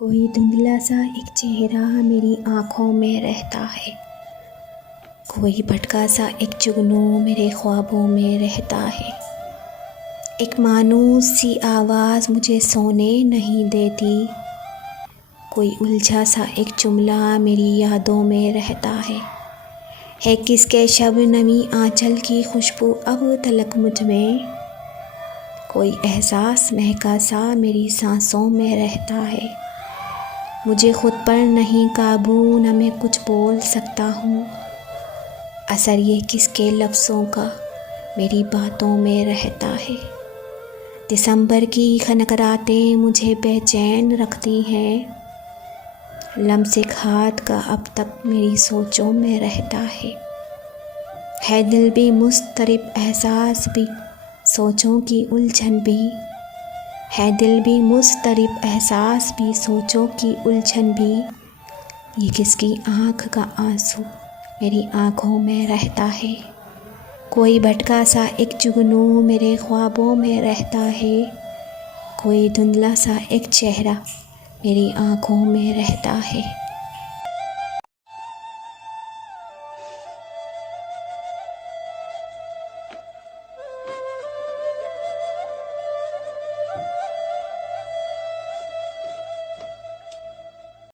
कोई धुंधला सा एक चेहरा मेरी आँखों में रहता है। कोई भटका सा एक जुगनू मेरे ख्वाबों में रहता है। एक मानूस सी आवाज़ मुझे सोने नहीं देती। कोई उलझा सा एक जुमला मेरी यादों में रहता है किसके शबनमी आंचल की खुशबू अब तलक मुझ में। कोई एहसास महका सा मेरी सांसों में रहता है। मुझे खुद पर नहीं काबू, न मैं कुछ बोल सकता हूँ। असर ये किसके लफ्ज़ों का मेरी बातों में रहता है। दिसंबर की खनक रातें मुझे बेचैन रखती हैं। लम्से हाथ का अब तक मेरी सोचों में रहता है दिल भी मुस्तरिब, एहसास भी, सोचों की उलझन भी है। दिल भी मुस्तरिब, एहसास भी, सोचों की उलझन भी। ये किसकी आँख का आंसू मेरी आँखों में रहता है। कोई भटका सा एक जुगनू मेरे ख्वाबों में रहता है। कोई धुंधला सा एक चेहरा मेरी आँखों में रहता है।